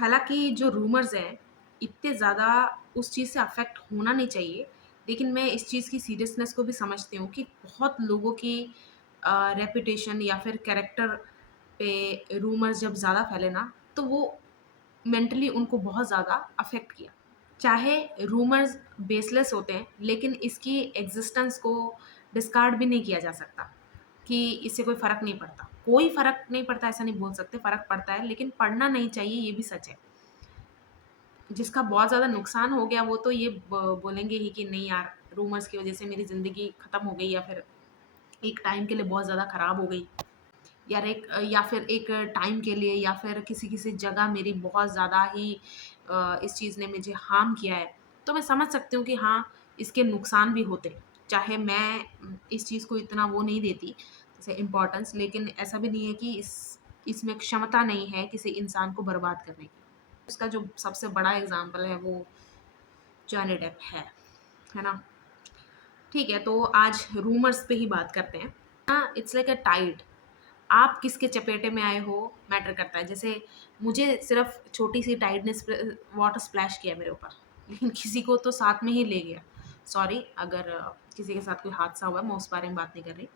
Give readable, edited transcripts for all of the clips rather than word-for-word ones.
हालाँकि जो रूमर्स हैं, इतने ज़्यादा उस चीज़ से अफ़ेक्ट होना नहीं चाहिए, लेकिन मैं इस चीज़ की सीरियसनेस को भी समझती हूँ कि बहुत लोगों की रेपुटेशन या फिर कैरेक्टर पे रूमर्स जब ज़्यादा फैले ना, तो वो मेंटली उनको बहुत ज़्यादा अफ़ेक्ट किया। चाहे रूमर्स बेसलेस होते हैं, लेकिन इसकी एक्ज़िस्टेंस को डिस्कार्ड भी नहीं किया जा सकता कि इससे कोई फ़र्क नहीं पड़ता। कोई फ़र्क नहीं पड़ता ऐसा नहीं बोल सकते, फ़र्क पड़ता है, लेकिन पड़ना नहीं चाहिए ये भी सच है। जिसका बहुत ज़्यादा नुकसान हो गया वो तो ये बोलेंगे ही कि नहीं यार, रूमर्स की वज़ह से मेरी ज़िंदगी ख़त्म हो गई या फिर एक टाइम के लिए बहुत ज़्यादा ख़राब हो गई। या फिर एक टाइम के लिए या फिर किसी-किसी जगह मेरी बहुत ज़्यादा ही इस चीज़ ने मुझे हार्म किया है। तो मैं समझ सकती हूँ कि हाँ, इसके नुकसान भी होते हैं। चाहे मैं इस चीज़ को इतना वो नहीं देती जैसे इम्पोर्टेंस, लेकिन ऐसा भी नहीं है कि इसमें क्षमता नहीं है किसी इंसान को बर्बाद करने की। उसका जो सबसे बड़ा एग्ज़ाम्पल है वो जॉनी डेप है ना? ठीक है, तो आज रूमर्स पे ही बात करते हैं। हाँ, इट्स लाइक अ टाइड। आप किसके चपेटे में आए हो मैटर करता है। जैसे मुझे सिर्फ़ छोटी-सी टाइड ने वाटर स्प्लैश किया मेरे ऊपर, लेकिन किसी को तो साथ में ही ले गया। सॉरी अगर किसी के साथ कोई हादसा हुआ है, मैं उस बारे में बात नहीं कर रही।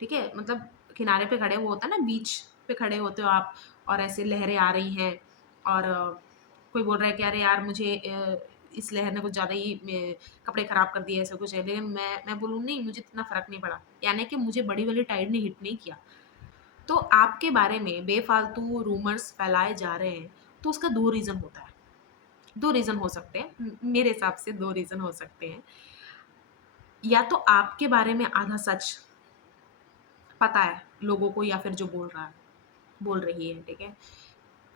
ठीक है? मतलब किनारे पे खड़े वो होता है ना, बीच पे खड़े होते हो आप और ऐसे लहरें आ रही हैं और कोई बोल रहा है कि अरे यार मुझे इस लहर ने कुछ ज़्यादा ही कपड़े ख़राब कर दिए, ऐसा कुछ है। लेकिन मैं बोलूँ नहीं, मुझे इतना फ़र्क नहीं पड़ा। यानी कि मुझे बड़ी वाली टाइड ने हिट नहीं किया। तो आपके बारे में बेफ़ालतू रूमर्स फैलाए जा रहे हैं, तो उसका 2 रीज़न होता है। 2 रीज़न हो सकते हैं। मेरे हिसाब से 2 रीज़न हो सकते हैं। या तो आपके बारे में आधा सच पता है लोगों को या फिर जो बोल रही है, ठीक है?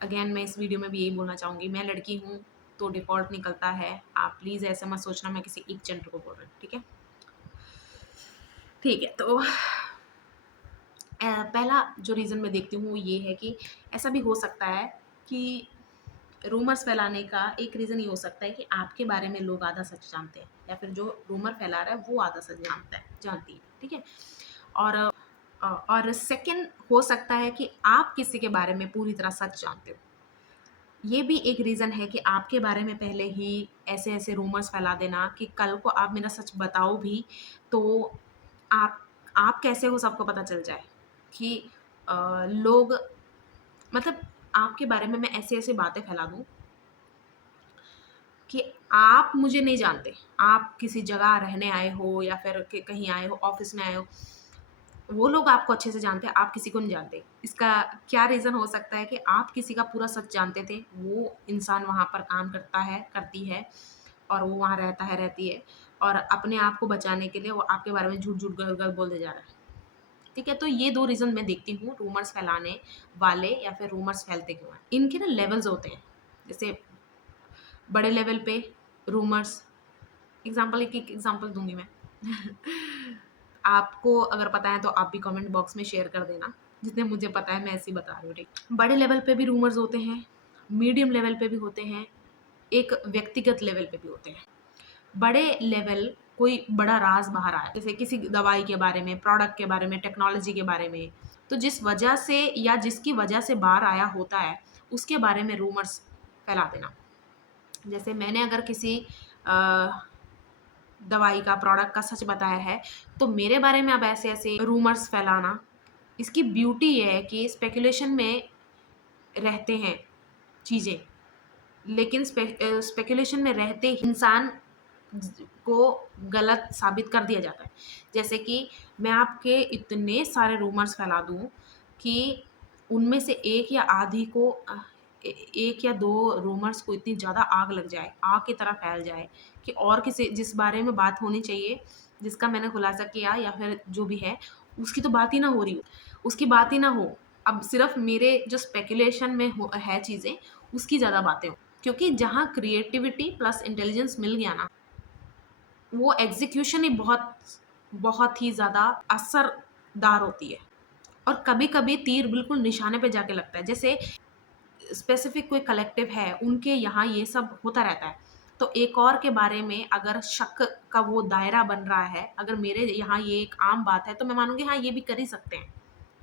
अगेन मैं इस वीडियो में भी यही बोलना चाहूँगी, मैं लड़की हूँ, तो डिफ़ॉल्ट निकलता है। आप प्लीज़ ऐसा मत सोचना मैं किसी एक जेंडर को बोल रही हूँ, ठीक है? ठीक है, तो पहला जो रीज़न मैं देखती हूँ वो ये है कि ऐसा भी हो सकता है कि रूमर्स फैलाने का एक रीज़न ये हो सकता है कि आपके बारे में लोग आधा सच जानते हैं या फिर जो रूमर फैला रहा है वो आधा सच जानती है, ठीक है? और सेकंड हो सकता है कि आप किसी के बारे में पूरी तरह सच जानते हो। ये भी एक रीज़न है कि आपके बारे में पहले ही ऐसे-ऐसे रूमर्स फैला देना कि कल को आप मेरा सच बताओ भी तो आप आप कैसे हो सबको पता चल जाए कि लोग मतलब आपके बारे में मैं ऐसी-ऐसी बातें फैला दूँ कि आप मुझे नहीं जानते। आप किसी जगह रहने आए हो या फिर क कहीं आए हो, ऑफ़िस में आए हो, वो लोग आपको अच्छे से जानते हैं, आप किसी को नहीं जानते। इसका क्या रीज़न हो सकता है कि आप किसी का पूरा सच जानते थे, वो इंसान वहाँ पर काम करता है, करती है और वो वहाँ रहता है, रहती है और अपने आप को बचाने के लिए वो आपके बारे में झूठ-झूठ, गलत-गलत बोलते जा रहा है। ठीक है? तो ये 2 रीज़न मैं देखती हूँ रूमर्स फैलाने वाले या फिर रूमर्स फैलते क्यों हैं। इनके ना लेवल्स होते हैं। जैसे बड़े लेवल पे रूमर्स एक एग्ज़ाम्पल दूँगी मैं। आपको अगर पता है तो आप भी कमेंट बॉक्स में शेयर कर देना। जितने मुझे पता है मैं ऐसे ही बता रही हूँ, ठीक। बड़े लेवल पे भी रूमर्स होते हैं, मीडियम लेवल पे भी होते हैं, एक व्यक्तिगत लेवल पे भी होते हैं। बड़े लेवल कोई बड़ा राज़ बाहर आया, जैसे किसी दवाई के बारे में, प्रोडक्ट के बारे में, टेक्नोलॉजी के बारे में, तो जिस वजह से या जिसकी वजह से बाहर आया होता है, उसके बारे में रूमर्स फैला देना। जैसे मैंने अगर किसी अ, दवाई का, प्रोडक्ट का सच बताया है, तो मेरे बारे में अब ऐसे-ऐसे रूमर्स फैलाना, इसकी ब्यूटी ये है कि स्पेकुलेशन में रहते हैं चीज़ें, लेकिन स्पेकुलेशन में रहते ही इंसान को गलत साबित कर दिया जाता है। जैसे कि मैं आपके इतने सारे रूमर्स फैला दूँ कि उनमें से एक या आधी को 1 या 2 रूमर्स को इतनी ज़्यादा आग लग जाए, आग की तरह फैल जाए कि और किसी जिस बारे में बात होनी चाहिए, जिसका मैंने खुलासा किया या फिर जो भी है, उसकी तो बात ही ना हो रही हो, उसकी बात ही ना हो। अब सिर्फ़ मेरे जो स्पेकुलेशन में हो है चीज़ें, उसकी ज़्यादा बातें हों। क्योंकि जहाँ क्रिएटिविटी प्लस इंटेलिजेंस मिल गया ना, वो एग्ज़ीक्यूशन ही बहुत ही ज़्यादा असरदार होती है और कभी-कभी तीर बिल्कुल निशाने पे जाके लगता है। जैसे स्पेसिफ़िक कोई कलेक्टिव है, उनके यहाँ ये सब होता रहता है। तो एक और के बारे में अगर शक का वो दायरा बन रहा है, अगर मेरे यहाँ ये एक आम बात है, तो मैं मानूँगी हाँ, ये भी कर ही सकते हैं।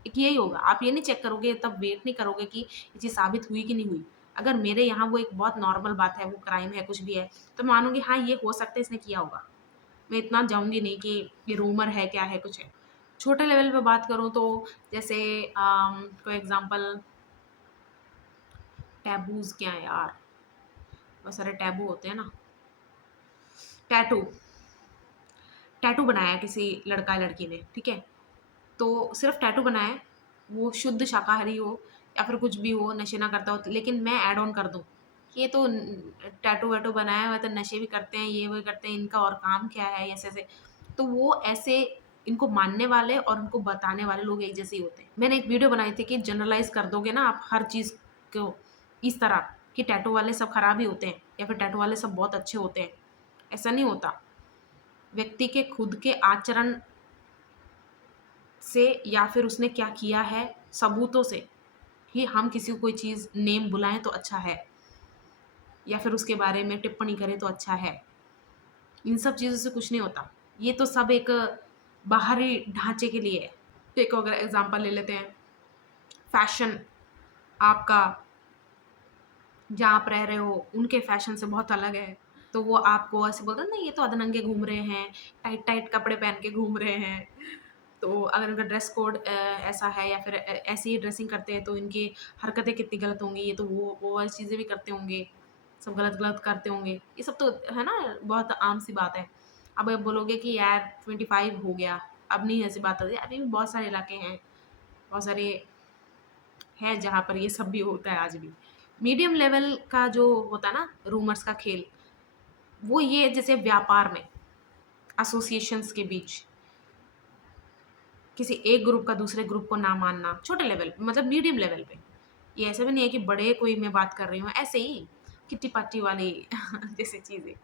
एक यही होगा, आप ये नहीं चेक करोगे तब वेट नहीं करोगे कि ये चीज़ साबित हुई कि नहीं हुई। अगर मेरे यहाँ वो एक बहुत नॉर्मल बात है, वो क्राइम है, कुछ भी है, तो मैं मानूँगी हाँ, ये हो सकता है इसने किया होगा। मैं इतना जाऊँगी नहीं कि ये रूमर है, क्या है, कुछ है। छोटे लेवल पे बात करूँ तो जैसे कोई एग्ज़ाम्पल, टैबूज़ क्या है यार? बहुत सारे टैबू होते हैं ना। टैटू, टैटू बनाया किसी लड़का-लड़की ने, ठीक है? तो सिर्फ़ टैटू बनाया है, वो शुद्ध शाकाहारी हो या फिर कुछ भी हो, नशे ना करता हो, लेकिन मैं ऐड ऑन कर दूँ, ये तो टैटू-वैटू बनाया हुआ है तो नशे भी करते हैं, ये वो करते हैं, इनका और काम क्या है, ऐसे-ऐसे। तो वो ऐसे इनको मानने वाले और उनको बताने वाले लोग एक जैसे ही होते हैं। मैंने एक वीडियो बनाई थी कि जनरलाइज़ कर दोगे ना आप हर चीज़ को इस तरह कि टैटू वाले सब खराब ही होते हैं या फिर टैटू वाले सब बहुत अच्छे होते हैं, ऐसा नहीं होता। व्यक्ति के खुद के आचरण से या फिर उसने क्या किया है, सबूतों से ही हम किसी को कोई चीज़ नेम बुलाएँ तो अच्छा है या फिर उसके बारे में टिप्पणी करें तो अच्छा है। इन सब चीज़ों से कुछ नहीं होता। ये तो सब एक बाहरी ढाँचे के लिए है। तो एक अगर एग्ज़ाम्पल ले लेते हैं, फ़ैशन आपका जहाँ आप रह रहे हो, उनके फ़ैशन से बहुत अलग है। तो वो आपको ऐसे बोलते हैं ना, ये तो अधनंगे घूम रहे हैं, टाइट-टाइट कपड़े पहन के घूम रहे हैं। तो अगर उनका ड्रेस कोड ऐसा है या फिर ऐसी ही ड्रेसिंग करते हैं तो इनकी हरकतें कितनी गलत होंगी, ये तो वो वाली चीज़ें भी करते होंगे, सब गलत-गलत करते होंगे। ये सब तो है ना, बहुत आम-सी बात है। अब आप बोलोगे कि यार 25 हो गया, अब नहीं ऐसी बात आती है। अभी भी बहुत सारे इलाके हैं, बहुत सारे हैं जहाँ पर ये सब भी होता है आज भी। मीडियम लेवल का जो होता है ना रूमर्स का खेल, वो ये जैसे व्यापार में, एसोसिएशंस के बीच किसी एक ग्रुप का दूसरे ग्रुप को ना मानना, छोटे लेवल पे मतलब मीडियम लेवल पे। ये ऐसा भी नहीं है कि बड़े कोई मैं बात कर रही हूँ, ऐसे ही किट्टी-पार्टी वाली जैसी चीज़ें,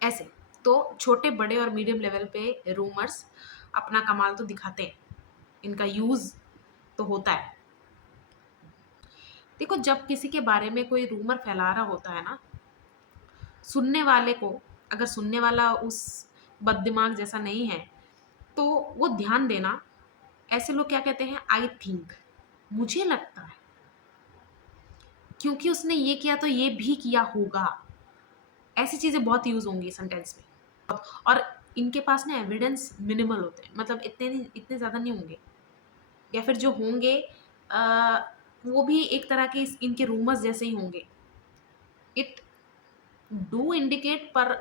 ऐसे। तो छोटे, बड़े और मीडियम लेवल पे रूमर्स अपना कमाल तो दिखाते हैं, इनका यूज़ तो होता है। देखो, जब किसी के बारे में कोई रूमर फैला रहा होता है ना, सुनने वाले को, अगर सुनने वाला उस बददिमाग जैसा नहीं है, तो वो ध्यान देना। ऐसे लोग क्या कहते हैं, आई थिंक, मुझे लगता है, क्योंकि उसने ये किया तो ये भी किया होगा। ऐसी चीज़ें बहुत यूज़ होंगी सेंटेंस में। और इनके पास ना एविडेंस मिनिमल होते हैं, मतलब इतने ज़्यादा नहीं होंगे, या फिर जो होंगे अ, वो भी एक तरह के इनके रूमर्स जैसे ही होंगे। इट डू इंडिकेट, पर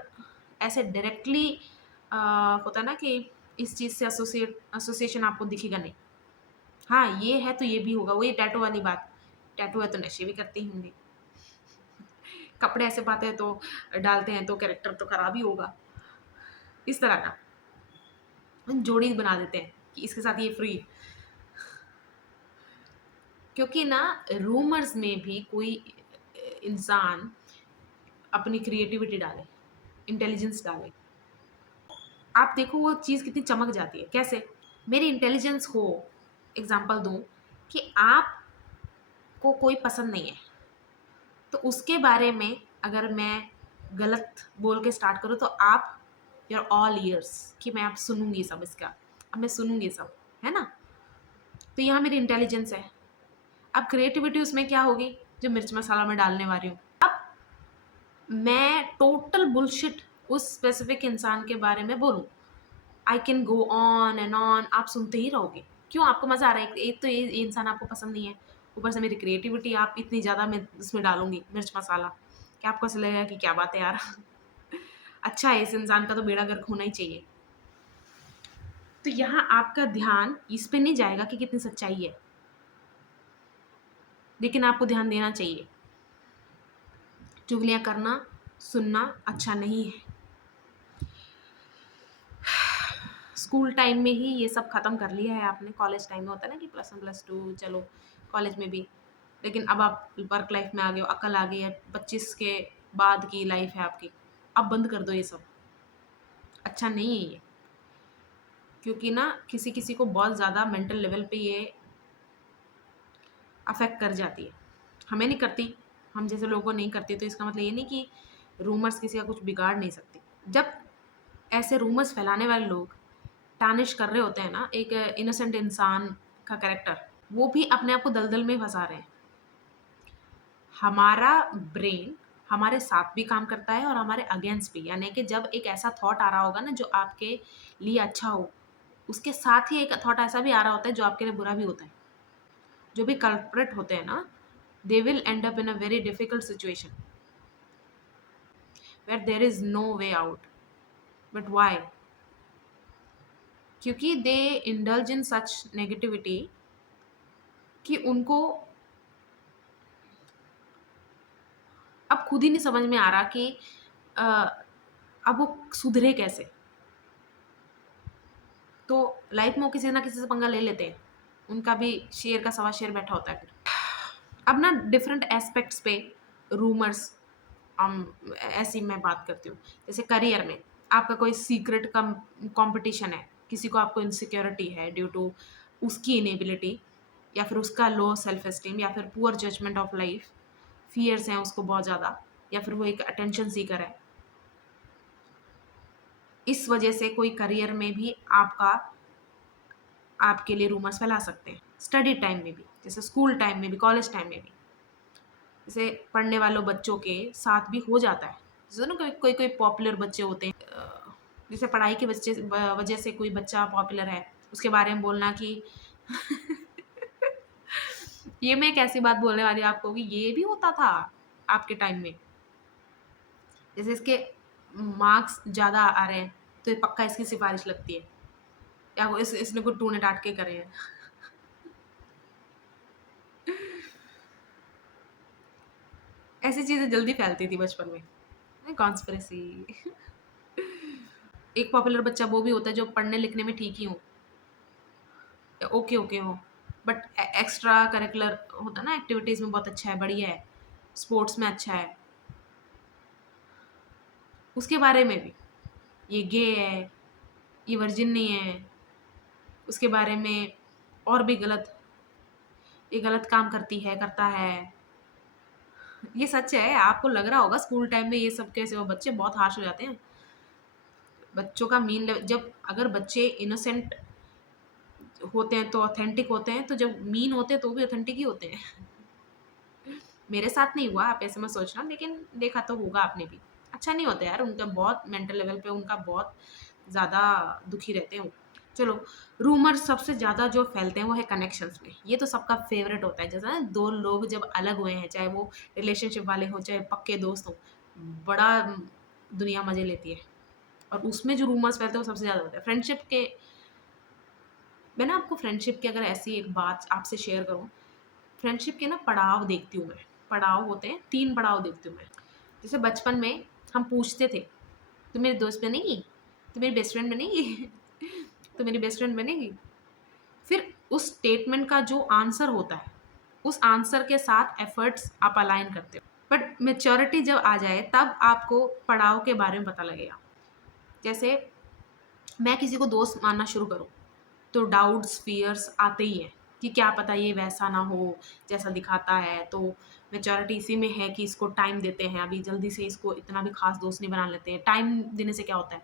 ऐसे डायरेक्टली होता है ना कि इस चीज़ से एसोसिएशन आपको दिखेगा नहीं। हाँ, ये है तो ये भी होगा, वही टैटू वाली बात। टैटू है तो नशे भी करते ही होंगे। कपड़े ऐसे पाते हैं तो डालते हैं तो कैरेक्टर तो खराब ही होगा। इस तरह का जोड़ी बना देते हैं कि इसके साथ ये फ्री। क्योंकि ना रूमर्स में भी कोई इंसान अपनी क्रिएटिविटी डाले, इंटेलिजेंस डाले। आप देखो वो चीज़ कितनी चमक जाती है। कैसे? मेरी इंटेलिजेंस हो, एग्ज़ाम्पल दूँ कि आपको कोई पसंद नहीं है, तो उसके बारे में अगर मैं गलत बोल के स्टार्ट करूँ तो आप, यू आर ऑल ईयर्स कि मैं अब सुनूँगी सब इसका, अब मैं सुनूँगी सब, है ना? तो यहाँ मेरी इंटेलिजेंस है। अब क्रिएटिविटी उसमें क्या होगी, जो मिर्च मसाला मैं डालने वाली हूँ। अब मैं टोटल बुलशिट उस स्पेसिफिक इंसान के बारे में बोलूँ, I can go on and on, आप सुनते ही रहोगे। क्यों? आपको मज़ा आ रहा है। एक तो ये इंसान आपको पसंद नहीं है, ऊपर से मेरी क्रिएटिविटी आप इतनी ज़्यादा मैं उसमें डालूँगी मिर्च मसाला कि आपको ऐसा लगेगा कि क्या बात है यार। अच्छा है, इस इंसान का तो बेड़ा गर्क होना ही चाहिए। तो यहाँ आपका ध्यान इस पे नहीं जाएगा कि कितनी सच्चाई है, लेकिन आपको ध्यान देना चाहिए। चुगलियाँ करना, सुनना अच्छा नहीं है। स्कूल टाइम में ही ये सब ख़त्म कर लिया है आपने, कॉलेज टाइम में होता है ना कि +1 +2 चलो कॉलेज में भी, लेकिन अब आप वर्क लाइफ में आ गए हो, अकल आ गई है, 25 के बाद की लाइफ है आपकी, अब बंद कर दो ये सब, अच्छा नहीं है ये। क्योंकि ना किसी-किसी को बहुत ज़्यादा मेंटल लेवल पे ये अफ़ेक्ट कर जाती है। हमें नहीं करती, हम जैसे लोगों को नहीं करती, तो इसका मतलब ये नहीं कि रूमर्स किसी का कुछ बिगाड़ नहीं सकती। जब ऐसे रूमर्स फैलाने वाले लोग टार्निश कर रहे होते हैं ना एक इनोसेंट इंसान का कैरेक्टर, वो भी अपने आप को दलदल में फँसा रहे हैं। हमारा ब्रेन हमारे साथ भी काम करता है और हमारे अगेंस्ट भी, यानी कि जब एक ऐसा थॉट आ रहा होगा ना जो आपके लिए अच्छा हो, उसके साथ ही एक थॉट ऐसा भी आ रहा होता है जो आपके लिए बुरा भी होता है। जो भी कल्प्रेट होते हैं ना, they will end up in a very difficult situation where there is no way out. But why? क्योंकि they indulge in such negativity कि उनको अब खुद ही नहीं समझ में आ रहा कि अ, अब वो सुधरे कैसे। तो लाइफ में वो किसी ना किसी से पंगा ले लेते हैं, उनका भी शेर का सवा शेर बैठा होता है फिर। अब ना डिफरेंट एस्पेक्ट्स पे रूमर्स, ऐसी मैं बात करती हूँ। जैसे करियर में आपका कोई सीक्रेट कंपटीशन है, किसी को आपको इनसिक्योरिटी है ड्यू टू उसकी इनेबिलिटी, या फिर उसका लो सेल्फ एस्टीम, या फिर poor judgement of life, fears हैं उसको बहुत ज़्यादा, या फिर वो एक अटेंशन सीकर है। इस वजह से कोई करियर में भी आपके लिए रूमर्स फैला सकते हैं। स्टडी टाइम में भी, जैसे स्कूल टाइम में भी, कॉलेज टाइम में भी, जैसे पढ़ने वालों बच्चों के साथ भी हो जाता है। जैसे ना कोई कोई कोई पॉपुलर बच्चे होते हैं, जैसे पढ़ाई की वजह से कोई बच्चा पॉपुलर है, उसके बारे में बोलना कि ये मैं एक ऐसी बात बोलने वाली हूँ आपको कि ये भी होता था आपके टाइम में। जैसे इसके मार्क्स ज़्यादा आ रहे हैं तो ये पक्का इसकी सिफारिश लगती है, या वो इसने कुछ टूने टाट के करे हैं। ऐसी चीज़ें जल्दी फैलती थी बचपन में, कॉन्स्पिरेसी। एक पॉपुलर बच्चा वो भी होता है जो पढ़ने लिखने में ठीक ही हो, ओके ओके हो, बट एक्स्ट्रा करिकुलर होता है ना, एक्टिविटीज़ में बहुत अच्छा है, बढ़िया है, स्पोर्ट्स में अच्छा है, उसके बारे में भी ये गे है, ये वर्जिन नहीं है, उसके बारे में और भी गलत, ये गलत काम करती है, करता है। ये सच है, आपको लग रहा होगा स्कूल टाइम में ये सब कैसे हो, बच्चे बहुत हार्श हो जाते हैं। बच्चों का मीन लेवल, जब अगर बच्चे इनोसेंट होते हैं तो ऑथेंटिक होते हैं, तो जब मीन होते हैं तो भी ऑथेंटिक ही होते हैं। मेरे साथ नहीं हुआ, आप ऐसे मत सोचना, लेकिन देखा तो होगा आपने भी। अच्छा नहीं होता यार, उनका बहुत मेंटल लेवल पे उनका बहुत ज़्यादा दुखी रहते हैं वो। चलो, रूमर सबसे ज़्यादा जो फैलते हैं वो है कनेक्शंस में। ये तो सबका फेवरेट होता है, जैसा ना दो लोग जब अलग हुए हैं, चाहे वो रिलेशनशिप वाले हों चाहे पक्के दोस्त हों, बड़ा दुनिया मज़े लेती है। और उसमें जो रूमर्स फैलते हैं वो सबसे ज़्यादा होता है फ्रेंडशिप के। मैं ना आपको फ्रेंडशिप की अगर ऐसी एक बात आपसे शेयर करूँ, फ्रेंडशिप के ना पड़ाव देखती हूँ मैं। पड़ाव होते हैं, 3 पड़ाव देखती हूँ मैं। जैसे बचपन में हम पूछते थे, "तू मेरी दोस्त बनेगी? तू मेरी बेस्ट फ्रेंड बनेगी? तू मेरी बेस्ट फ्रेंड बनेगी?" फिर उस स्टेटमेंट का जो आंसर होता है, उस आंसर के साथ एफर्ट्स आप अलाइन करते हो। बट मैच्योरिटी जब आ जाए तब आपको पड़ाव के बारे में पता लगेगा। जैसे मैं किसी को दोस्त मानना शुरू करूँ, तो डाउट्स, फ़ियर्स आते ही हैं कि क्या पता ये वैसा ना हो जैसा दिखाता है। तो मैच्योरिटी इसी में है कि इसको टाइम देते हैं, अभी जल्दी से इसको इतना भी ख़ास दोस्त नहीं बना लेते हैं। टाइम देने से क्या होता है,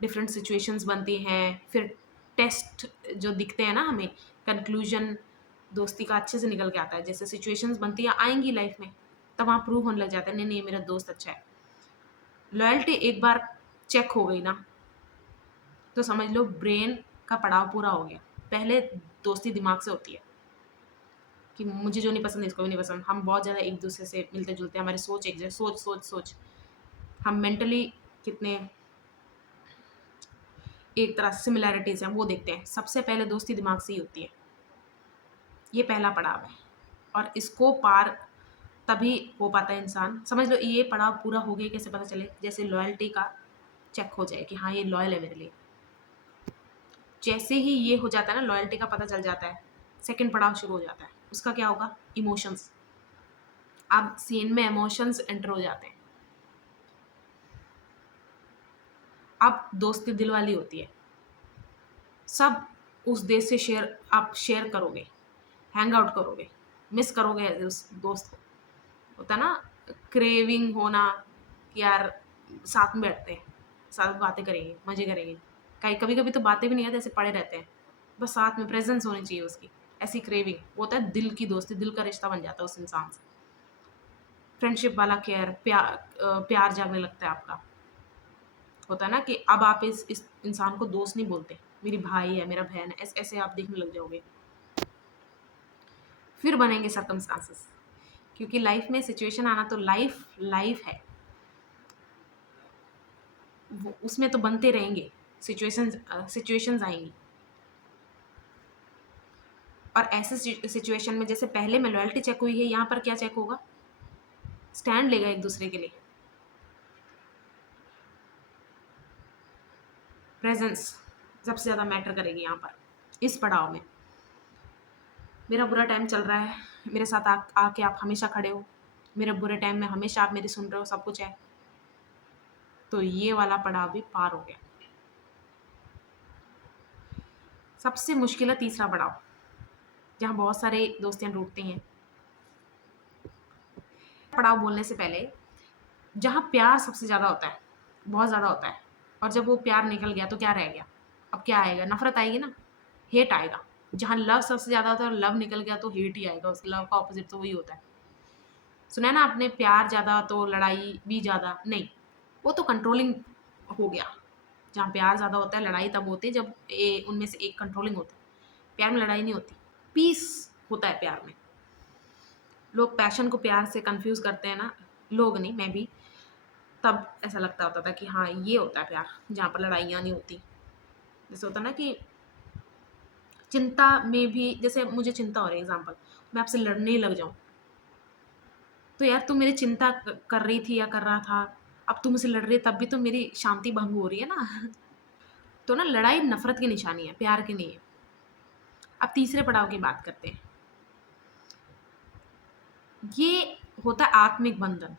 डिफरेंट सिचुएशंस बनती हैं, फिर टेस्ट जो दिखते हैं ना हमें, कंक्लूजन दोस्ती का अच्छे से निकल के आता है। जैसे सिचुएशंस बनती हैं आएँगी लाइफ़ में, तब वहाँ प्रूव होने लग जाता है, नहीं-नहीं मेरा दोस्त अच्छा है। लॉयल्टी एक बार चेक हो गई ना, तो समझ लो ब्रेन का पड़ाव पूरा हो गया। पहले दोस्ती दिमाग से होती है कि मुझे जो नहीं पसंद इसको भी नहीं पसंद। हम बहुत ज़्यादा एक-दूसरे से मिलते-जुलते हैं, हमारी सोच एक जैसे, सोच। हम मेंटली कितने एक तरह से सिमिलैरिटीज़ हैं वो देखते हैं। सबसे पहले दोस्ती दिमाग से ही होती है। ये पहला पड़ाव है और इसको पार तभी हो पाता है इंसान। समझ लो ये पड़ाव पूरा हो गया, कैसे पता चले? जैसे लॉयल्टी का चेक हो जाए कि हाँ, ये लॉयल है मेरे लिए। जैसे ही ये हो जाता है ना, लॉयल्टी का पता चल जाता है, सेकंड पड़ाव शुरू हो जाता है। उसका क्या होगा? इमोशंस। अब सीन में इमोशंस एंटर हो जाते हैं। अब दोस्ती दिल वाली होती है। सब उस देश से आप शेयर करोगे, हैंग आउट करोगे, मिस करोगे उस दोस्त को। होता है ना क्रेविंग होना कि यार साथ में बैठते हैं, साथ में बातें करेंगे, मज़े करेंगे। कहीं कभी-कभी तो बातें भी नहीं आती, ऐसे पड़े रहते हैं। बस साथ में प्रेज़ेंस होनी चाहिए उसकी। ऐसी क्रेविंग, वो होता है दिल की दोस्ती, दिल का रिश्ता बन जाता है उस इंसान से। फ्रेंडशिप वाला केयर, प्यार जागने लगता है आपका। होता है ना कि अब आप इस इंसान को दोस्त नहीं बोलते, मेरी भाई है, मेरा बहन है, ऐसे आप देखने लग जाओगे। फिर बनेंगे सर्कमस्टांसेस, क्योंकि लाइफ में सिचुएशन आना तो लाइफ लाइफ है, उसमें तो बनते रहेंगे, सिचुएशंस आएंगी। और ऐसे सिचुएशन में जैसे पहले में लॉयल्टी चेक हुई है, यहाँ पर क्या चेक होगा? स्टैंड लेगा एक दूसरे के लिए, प्रेजेंस सबसे ज़्यादा मैटर करेगी यहाँ पर इस पड़ाव में। मेरा बुरा टाइम चल रहा है, मेरे साथ आके आप हमेशा खड़े हो, मेरे बुरे टाइम में हमेशा आप मेरी सुन रहे हो, सब कुछ है, तो ये वाला पड़ाव भी पार हो गया। सबसे मुश्किल है तीसरा पड़ाव, जहाँ बहुत सारे दोस्तियाँ टूटती हैं। पड़ाव बोलने से पहले, जहाँ प्यार सबसे ज़्यादा होता है, बहुत ज़्यादा होता है, और जब वो प्यार निकल गया तो क्या रह गया? अब क्या आएगा? नफरत आएगी ना, हेट आएगा। जहाँ लव सबसे ज़्यादा होता है और लव निकल गया तो हेट ही आएगा, उस लव का ऑपोजिट तो वही होता है। सुना है ना आपने, प्यार ज़्यादा तो लड़ाई भी ज़्यादा? नहीं, वो तो कंट्रोलिंग हो गया। जहाँ प्यार ज़्यादा होता है, लड़ाई तब होती है जब उनमें से एक कंट्रोलिंग होता है। प्यार में लड़ाई नहीं होती, पीस होता है प्यार में। लोग पैशन को प्यार से कंफ्यूज करते हैं ना, लोग नहीं, मैं भी तब ऐसा लगता होता था कि हाँ ये होता है प्यार, जहाँ पर लड़ाइयाँ नहीं होती। जैसे होता ना कि चिंता में भी, जैसे मुझे चिंता हो रही है एग्जाम्पल, मैं आपसे लड़ने ही लग जाऊँ, तो यार तुम मेरी चिंता कर रही थी या कर रहा था, अब तुम मुझसे लड़ रही है, तब भी तो मेरी शांति भंग हो रही है ना। तो ना, लड़ाई नफरत की निशानी है, प्यार की नहीं है। अब तीसरे पड़ाव की बात करते हैं। ये होता है आत्मिक बंधन,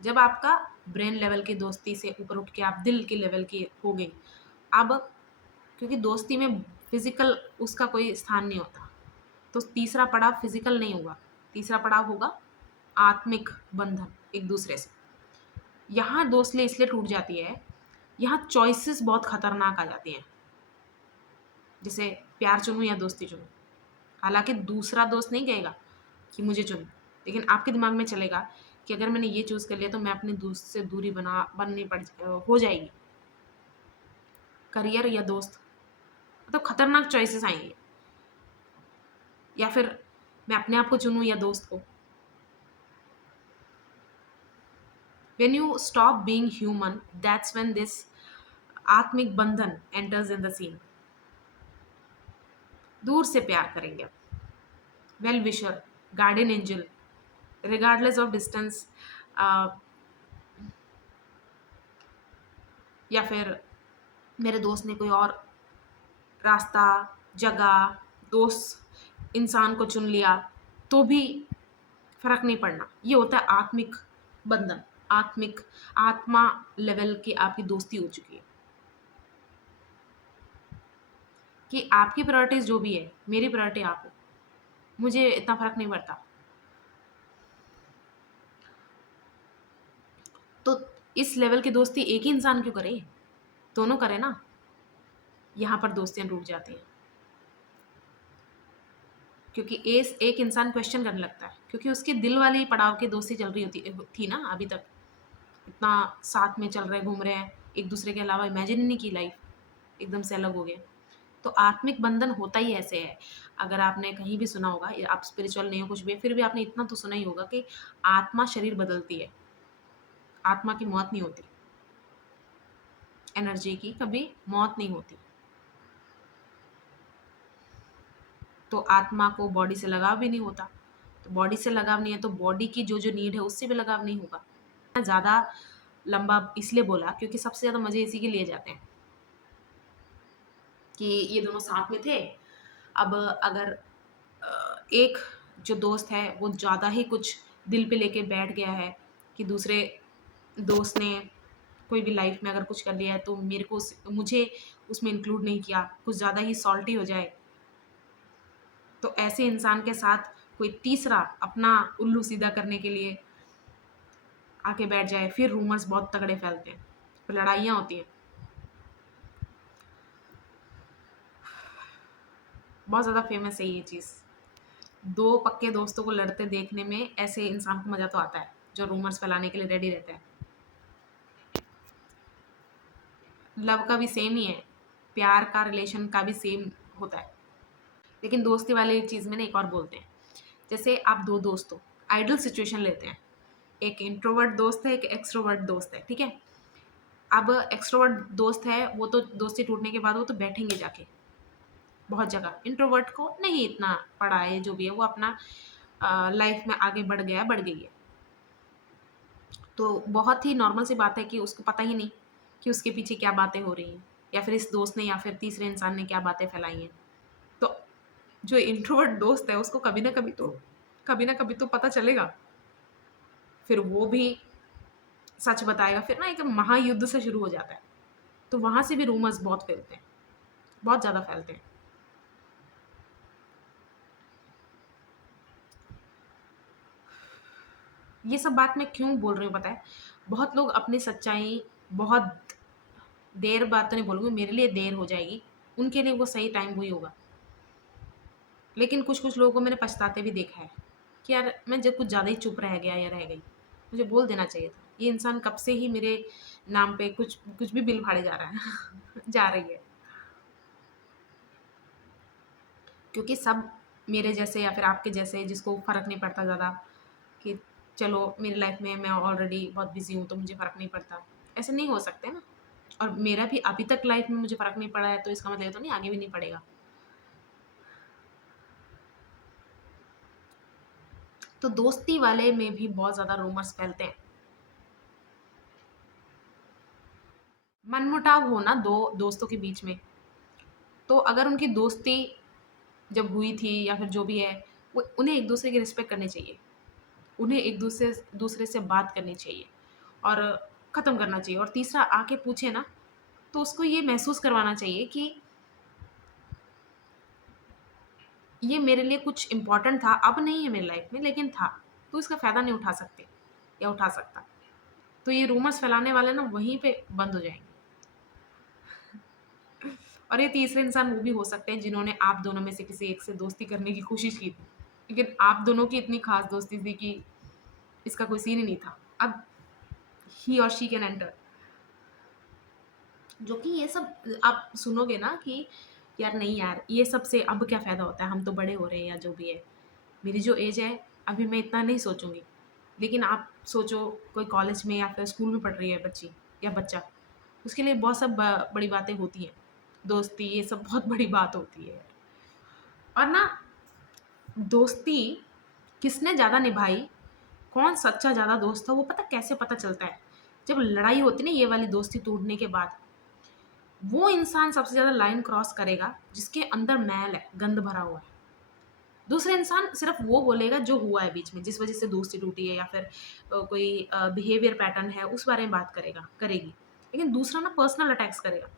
जब आपका ब्रेन लेवल की दोस्ती से ऊपर उठ के आप दिल के लेवल की हो गई। अब क्योंकि दोस्ती में फिजिकल उसका कोई स्थान नहीं होता, तो तीसरा पड़ाव फिजिकल नहीं होगा, तीसरा पड़ाव होगा आत्मिक बंधन एक दूसरे से। यहाँ दोस्ती इसलिए टूट जाती है, यहाँ चॉइसेस बहुत खतरनाक आ जाती हैं। जैसे प्यार चुनूं या दोस्ती चुनूं, हालांकि दूसरा दोस्त नहीं कहेगा कि मुझे चुन, लेकिन आपके दिमाग में चलेगा कि अगर मैंने ये चूज़ कर लिया तो मैं अपने दोस्त से दूरी बननी हो जाएगी। करियर या दोस्त, मतलब खतरनाक चॉइसेस आएंगे। या फिर मैं अपने आप को चुनूं या दोस्त को। When you stop being human, that's when this आत्मिक बंधन enters in the scene. दूर से प्यार करेंगे, well wisher, garden angel, regardless of distance, या फिर मेरे दोस्त ने कोई और रास्ता, जगह, दोस्त, इंसान को चुन लिया तो भी फर्क नहीं पड़ना। ये होता है आत्मिक बंधन, आत्मिक, आत्मा लेवल की आपकी दोस्ती हो चुकी है कि आपकी प्रायोरिटीज जो भी है, मेरी प्रायोरिटी आप हो, मुझे इतना फर्क नहीं पड़ता। तो इस लेवल की दोस्ती एक ही इंसान क्यों करे, दोनों करे ना। यहाँ पर दोस्तियां टूट जाती हैं क्योंकि एक इंसान क्वेश्चन करने लगता है, क्योंकि उसके दिल वाली पड़ाव की दोस्ती चल रही होती थी ना अभी तक, इतना साथ में चल रहे, घूम रहे हैं एक दूसरे के अलावा, इमेजिन ही नहीं की लाइफ, एकदम से अलग हो गए। तो आत्मिक बंधन होता ही ऐसे है। अगर आपने कहीं भी सुना होगा, आप स्पिरिचुअल नहीं हो कुछ भी, फिर भी आपने इतना तो सुना ही होगा कि आत्मा शरीर बदलती है, आत्मा की मौत नहीं होती, एनर्जी की कभी मौत नहीं होती। तो आत्मा को बॉडी से लगाव भी नहीं होता, तो बॉडी से लगाव नहीं है तो बॉडी की जो जो नीड है उससे भी लगाव नहीं होगा। ज़्यादा लंबा इसलिए बोला क्योंकि सबसे ज़्यादा मज़े इसी के लिए जाते हैं कि ये दोनों साथ में थे। अब अगर एक जो दोस्त है वो ज़्यादा ही कुछ दिल पे लेके बैठ गया है कि दूसरे दोस्त ने कोई भी लाइफ में अगर कुछ कर लिया है तो मेरे को मुझे उसमें इंक्लूड नहीं किया, कुछ ज़्यादा ही सॉल्टी हो जाए, तो ऐसे इंसान के साथ कोई तीसरा अपना उल्लू सीधा करने के लिए आके बैठ जाए, फिर रूमर्स बहुत तगड़े फैलते हैं, फिर लड़ाइयाँ होती हैं। बहुत ज़्यादा फेमस है ये चीज़। दो पक्के दोस्तों को लड़ते देखने में ऐसे इंसान को मज़ा तो आता है जो रूमर्स फैलाने के लिए रेडी रहते हैं। लव का भी सेम ही है, प्यार का रिलेशन का भी सेम होता है। लेकिन दोस्ती वाली चीज़ में ना एक और बोलते हैं, जैसे आप दो दोस्त हो, आइडल सिचुएशन लेते हैं, एक इंट्रोवर्ट दोस्त है, एक एक्सट्रोवर्ट दोस्त है, ठीक है। अब एक्सट्रोवर्ट दोस्त है, वो तो दोस्ती टूटने के बाद वो तो बैठेंगे जाके बहुत जगह। इंट्रोवर्ट को नहीं इतना पड़ा है, जो भी है वो अपना लाइफ में आगे बढ़ गया, बढ़ गई है। तो बहुत ही नॉर्मल सी बात है कि उसको पता ही नहीं कि उसके पीछे क्या बातें हो रही हैं, या फिर इस दोस्त ने या फिर तीसरे इंसान ने क्या बातें फैलाई हैं। तो जो इंट्रोवर्ट दोस्त है उसको कभी ना कभी तो पता चलेगा, फिर वो भी सच बताएगा, फिर ना एक महायुद्ध से शुरू हो जाता है। तो वहां से भी रूमर्स बहुत फैलते हैं, बहुत ज़्यादा फैलते हैं। ये सब बात मैं क्यों बोल रही हूँ पता है? बहुत लोग अपनी सच्चाई बहुत देर बाद तो नहीं बोलूँगी, मेरे लिए देर हो जाएगी, उनके लिए वो सही टाइम वही होगा। लेकिन कुछ कुछ लोगों को मैंने पछताते भी देखा है कि यार मैं जब कुछ ज़्यादा ही चुप रह गया या रह गई, मुझे बोल देना चाहिए था। ये इंसान कब से ही मेरे नाम पे कुछ कुछ भी बिल फाड़े जा रहा है जा रही है। क्योंकि सब मेरे जैसे या फिर आपके जैसे जिसको फ़र्क नहीं पड़ता ज़्यादा, कि चलो मेरी लाइफ में मैं ऑलरेडी बहुत बिजी हूँ तो मुझे फ़र्क नहीं पड़ता, ऐसे नहीं हो सकते ना। और मेरा भी अभी तक लाइफ में मुझे फ़र्क नहीं पड़ा है, तो इसका मतलब ये तो नहीं आगे भी नहीं पड़ेगा। तो दोस्ती वाले में भी बहुत ज़्यादा रूमर्स फैलते हैं। मनमुटाव हो ना दो दोस्तों के बीच में, तो अगर उनकी दोस्ती जब हुई थी या फिर जो भी है, वो उन्हें एक दूसरे की रिस्पेक्ट करनी चाहिए, उन्हें एक दूसरे दूसरे से बात करनी चाहिए और ख़त्म करना चाहिए। और तीसरा आके पूछे ना, तो उसको ये महसूस करवाना चाहिए कि ये मेरे लिए कुछ इम्पोर्टेंट था, अब नहीं है मेरी लाइफ में लेकिन था, तो इसका फ़ायदा नहीं उठा सकते या उठा सकता। तो ये रूमर्स फैलाने वाले ना वहीं पे बंद हो जाएंगे। और ये तीसरे इंसान वो भी हो सकते हैं जिन्होंने आप दोनों में से किसी एक से दोस्ती करने की कोशिश की थी, लेकिन आप दोनों की इतनी खास दोस्ती थी कि इसका कोई सीन ही नहीं था। अब ही और शी कैन एंटर, जो कि ये सब आप सुनोगे ना कि यार नहीं यार, ये सब से अब क्या फ़ायदा होता है, हम तो बड़े हो रहे हैं या जो भी है, मेरी जो एज है अभी मैं इतना नहीं सोचूंगी। लेकिन आप सोचो, कोई कॉलेज में या फिर स्कूल में पढ़ रही है बच्ची या बच्चा, उसके लिए बहुत सब बड़ी बातें होती हैं, दोस्ती ये सब बहुत बड़ी बात होती है। और ना दोस्ती किसने ज़्यादा निभाई, कौन सच्चा ज़्यादा दोस्त था, वो पता कैसे पता चलता है? जब लड़ाई होती है ना, ये वाली दोस्ती टूटने के बाद, वो इंसान सबसे ज़्यादा लाइन क्रॉस करेगा जिसके अंदर मैल है, गंद भरा हुआ है। दूसरा इंसान सिर्फ वो बोलेगा जो हुआ है बीच में, जिस वजह से दोस्ती टूटी है, या फिर कोई बिहेवियर पैटर्न है उस बारे में बात करेगा, करेगी। लेकिन दूसरा ना पर्सनल अटैक्स करेगा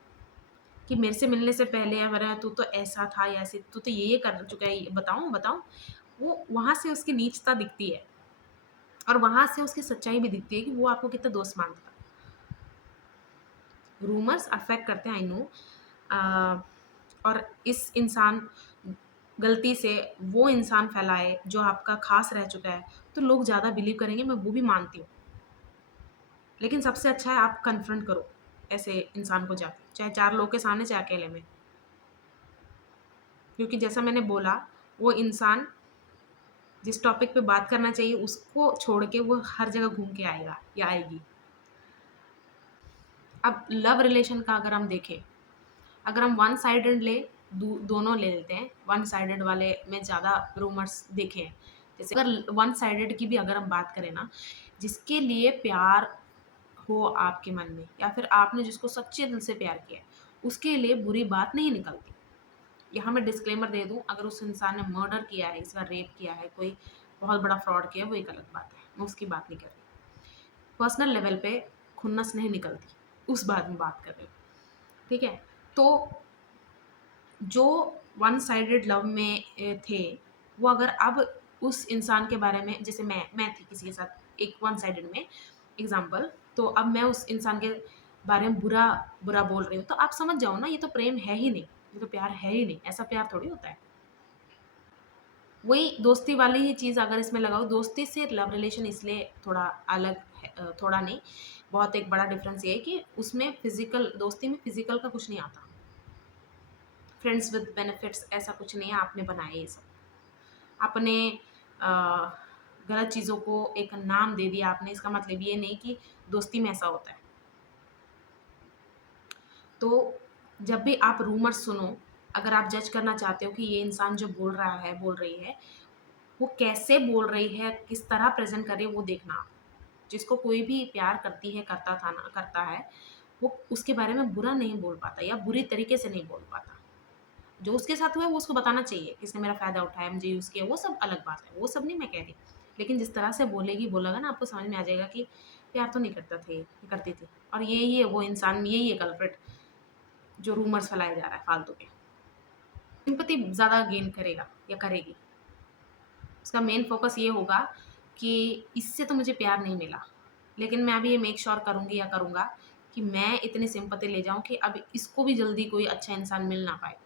कि मेरे से मिलने से पहले या मेरा तू तो ऐसा था या ऐसे, तू तो ये कर चुका है, बताऊं बताऊं। वो वहां से उसकी नीचता दिखती है, और वहां से उसकी सच्चाई भी दिखती है कि वो आपको कितना दोस्त मानता है। रूमर्स अफेक्ट करते हैं, आई नो। और इस इंसान गलती से वो इंसान फैलाए जो आपका खास रह चुका है, तो लोग ज़्यादा बिलीव करेंगे, मैं वो भी मानती हूँ। लेकिन सबसे अच्छा है आप कन्फ्रंट करो ऐसे इंसान को जाके, चाहे चार लोग के सामने चाहे अकेले में। क्योंकि जैसा मैंने बोला, वो इंसान जिस टॉपिक पे बात करना चाहिए उसको छोड़ के वो हर जगह घूम के आएगा या आएगी। अब लव रिलेशन का अगर हम देखें, अगर हम वन साइडेड दोनों ले लेते हैं, वन साइडेड वाले में ज़्यादा रूमर्स देखे हैं। जैसे अगर वन साइडेड की भी अगर हम बात करें ना, जिसके लिए प्यार हो आपके मन में, या फिर आपने जिसको सच्चे दिल से प्यार किया है, उसके लिए बुरी बात नहीं निकलती। यहाँ मैं डिस्क्लेमर दे दूँ, अगर उस इंसान ने मर्डर किया है, इस बार रेप किया है, कोई बहुत बड़ा फ्रॉड किया है, वो एक अलग बात है, मैं उसकी बात नहीं कर रही। पर्सनल लेवल पे खुन्नस नहीं निकलती, उस बात में बात कर रही हूँ, ठीक है। तो जो वन साइडेड लव में थे, वो अगर अब उस इंसान के बारे में, जैसे मैं थी किसी के साथ एक वन साइडेड में एग्जाम्पल, तो अब मैं उस इंसान के बारे में बुरा बुरा बोल रही हूँ, तो आप समझ जाओ ना, ये तो प्रेम है ही नहीं, ये तो प्यार है ही नहीं, ऐसा प्यार थोड़ी होता है। वही दोस्ती वाली ही चीज़ अगर इसमें लगाओ, दोस्ती से लव रिलेशन इसलिए थोड़ा अलग है, थोड़ा नहीं, बहुत एक बड़ा डिफरेंस ये है कि उसमें फिजिकल, दोस्ती में फिजिकल का कुछ नहीं आता। फ्रेंड्स विद बेनिफिट्स ऐसा कुछ नहीं है, आपने बनाया ये सब। आपने अ, गलत चीज़ों को एक नाम दे दिया आपने, इसका मतलब ये नहीं कि दोस्ती में ऐसा होता है। तो जब भी आप रूमर्स सुनो, अगर आप जज करना चाहते हो कि ये इंसान जो बोल रहा है, बोल रही है, वो कैसे बोल रही है, किस तरह प्रेज़ेंट कर रही है, वो देखना आप। जिसको कोई भी प्यार करती है, करता था ना, करता है, वो उसके बारे में बुरा नहीं बोल पाता या बुरी तरीके से नहीं बोल पाता। जो उसके साथ हुआ है वो उसको बताना चाहिए, किसने मेरा फ़ायदा उठाया, मुझे यूज़ किया, वो सब अलग बात है, वो सब नहीं मैं कह रही। लेकिन जिस तरह से बोलेगी, बोलेगा ना, आपको समझ में आ जाएगा कि प्यार तो नहीं करता थे, ये करती थी, और यही है वो इंसान, यही है कल्प्रिट जो रूमर्स फैलाया जा रहा है फालतू के। सिंपैथी ज़्यादा गेन करेगा या करेगी। उसका मेन फ़ोकस ये होगा कि इससे तो मुझे प्यार नहीं मिला, लेकिन मैं अभी ये मेक श्योर करूँगी या करूँगा कि मैं इतनी सिंपैथी ले जाऊँ कि अब इसको भी जल्दी कोई अच्छा इंसान मिल ना पाए।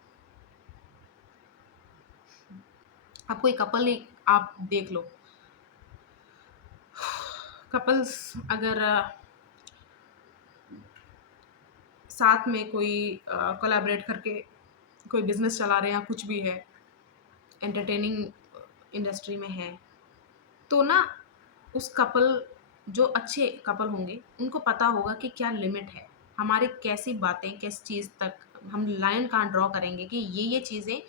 अब कोई कपल ही आप देख लो, कपल्स अगर साथ में कोई कोलैबोरेट करके कोई बिज़नेस चला रहे हैं या कुछ भी है, एंटरटेनिंग इंडस्ट्री में है, तो ना उस कपल, जो अच्छे कपल होंगे, उनको पता होगा कि क्या लिमिट है, हमारी कैसी बातें किस चीज़ तक, हम लाइन कहाँ ड्रॉ करेंगे कि ये चीज़ें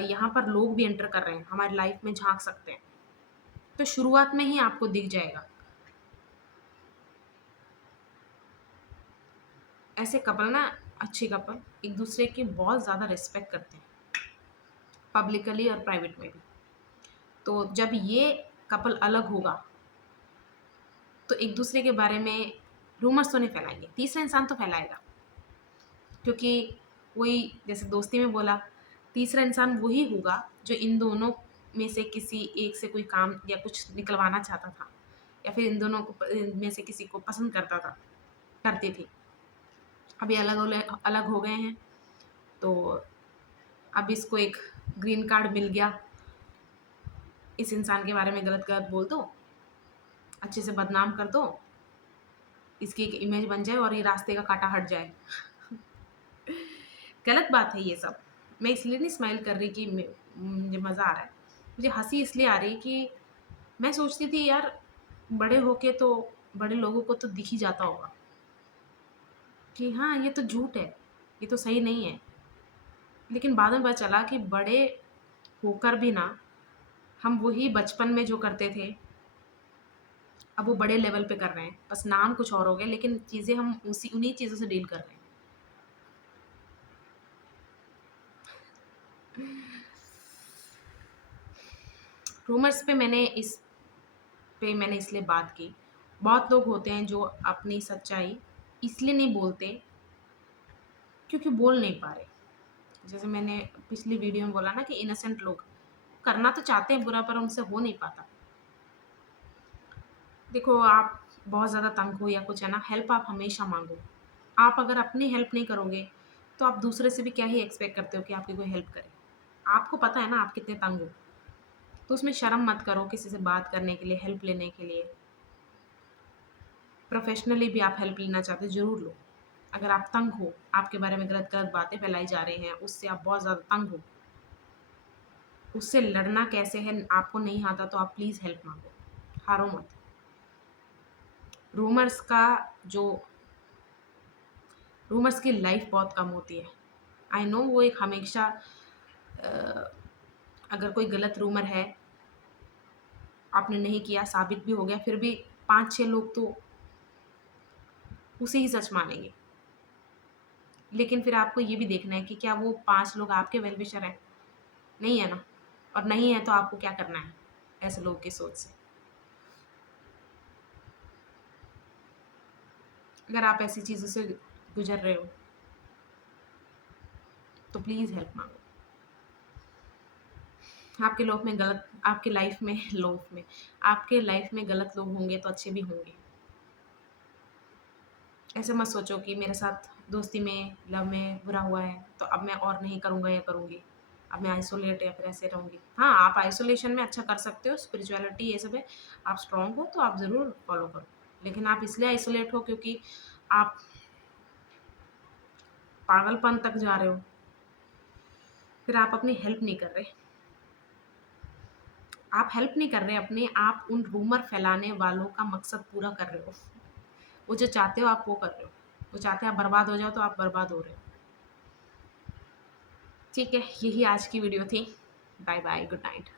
यहाँ पर लोग भी एंटर कर रहे हैं, हमारी लाइफ में झांक सकते हैं। तो शुरुआत में ही आपको दिख जाएगा। ऐसे कपल ना, अच्छे कपल एक दूसरे की बहुत ज़्यादा रिस्पेक्ट करते हैं, पब्लिकली और प्राइवेट में भी। तो जब ये कपल अलग होगा, तो एक दूसरे के बारे में रूमर्स तो नहीं फैलाएंगे, तीसरा इंसान तो फैलाएगा। क्योंकि वही जैसे दोस्ती में बोला, तीसरा इंसान वही होगा जो इन दोनों में से किसी एक से कोई काम या कुछ निकलवाना चाहता था, या फिर इन दोनों को में से किसी को पसंद करता था, करती थी। अभी अलग हो गए हैं, तो अब इसको एक ग्रीन कार्ड मिल गया, इस इंसान के बारे में गलत गलत बोल दो, अच्छे से बदनाम कर दो, इसकी एक इमेज बन जाए और ये रास्ते का कांटा हट जाए। गलत बात है ये सब। मैं इसलिए नहीं स्माइल कर रही कि मुझे मज़ा आ रहा है, मुझे हंसी इसलिए आ रही है कि मैं सोचती थी यार, बड़े होके तो बड़े लोगों को तो दिख ही जाता होगा कि हाँ ये तो झूठ है, ये तो सही नहीं है। लेकिन बाद में पता चला कि बड़े होकर भी ना, हम वही बचपन में जो करते थे, अब वो बड़े लेवल पे कर रहे हैं, बस नाम कुछ और हो गया, लेकिन चीज़ें हम उसी उन्हीं चीज़ों से डील कर रहे हैं। रूमर्स पे मैंने इसलिए बात की। बहुत लोग होते हैं जो अपनी सच्चाई इसलिए नहीं बोलते क्योंकि बोल नहीं पा रहे। जैसे मैंने पिछली वीडियो में बोला ना कि इनोसेंट लोग करना तो चाहते हैं बुरा, पर उनसे हो नहीं पाता। देखो, आप बहुत ज़्यादा तंग हो या कुछ है ना, हेल्प आप हमेशा माँगो। आप अगर अपनी हेल्प नहीं करोगे, तो आप दूसरे से भी क्या ही एक्सपेक्ट करते हो कि आपकी कोई हेल्प करे। आपको पता है ना आप कितने तंग हो, तो उसमें शर्म मत करो किसी से बात करने के लिए, हेल्प लेने के लिए। प्रोफ़ेशनली भी आप हेल्प लेना चाहते हो, ज़रूर लो। अगर आप तंग हो, आपके बारे में गलत-गलत बातें फैलाई जा रही हैं, उससे आप बहुत ज़्यादा तंग हो, उससे लड़ना कैसे है आपको नहीं आता, तो आप प्लीज़ हेल्प माँगो, हारो मत। रूमर्स का जो रूमर्स की लाइफ बहुत कम होती है। आई नो वो एक हमेशा अगर कोई गलत रूमर है, आपने नहीं किया, साबित भी हो गया, फिर भी 5-6 लोग तो उसे ही सच मानेंगे। लेकिन फिर आपको ये भी देखना है कि क्या वो 5 लोग आपके वेल विशर हैं? नहीं है ना? और नहीं है तो आपको क्या करना है ऐसे लोगों की सोच से? अगर आप ऐसी चीज़ों से गुज़र रहे हो, तो प्लीज़ हेल्प माँगो। आपके लाइफ में गलत लोग होंगे तो अच्छे भी होंगे। ऐसे मत सोचो कि मेरे साथ दोस्ती में, लव में बुरा हुआ है, तो अब मैं और नहीं करूँगा या करूँगी। अब मैं आइसोलेट या फिर ऐसे रहूँगी। हाँ, आप आइसोलेशन में अच्छा कर सकते हो, स्पिरिचुअलिटी ये सब है, आप स्ट्रॉन्ग हो तो आप ज़रूर फॉलो करो। लेकिन आप इसलिए आइसोलेट हो क्योंकि आप पागलपन तक जा रहे हो, फिर आप अपनी हेल्प नहीं कर रहे। आप हेल्प नहीं कर रहे अपने, आप उन रूमर फैलाने वालों का मकसद पूरा कर रहे हो। वो जो चाहते हो आप वो कर रहे हो। वो चाहते हैं आप बर्बाद हो जाओ तो आप बर्बाद हो रहे हो। ठीक है, यही आज की वीडियो थी। Bye bye, good night.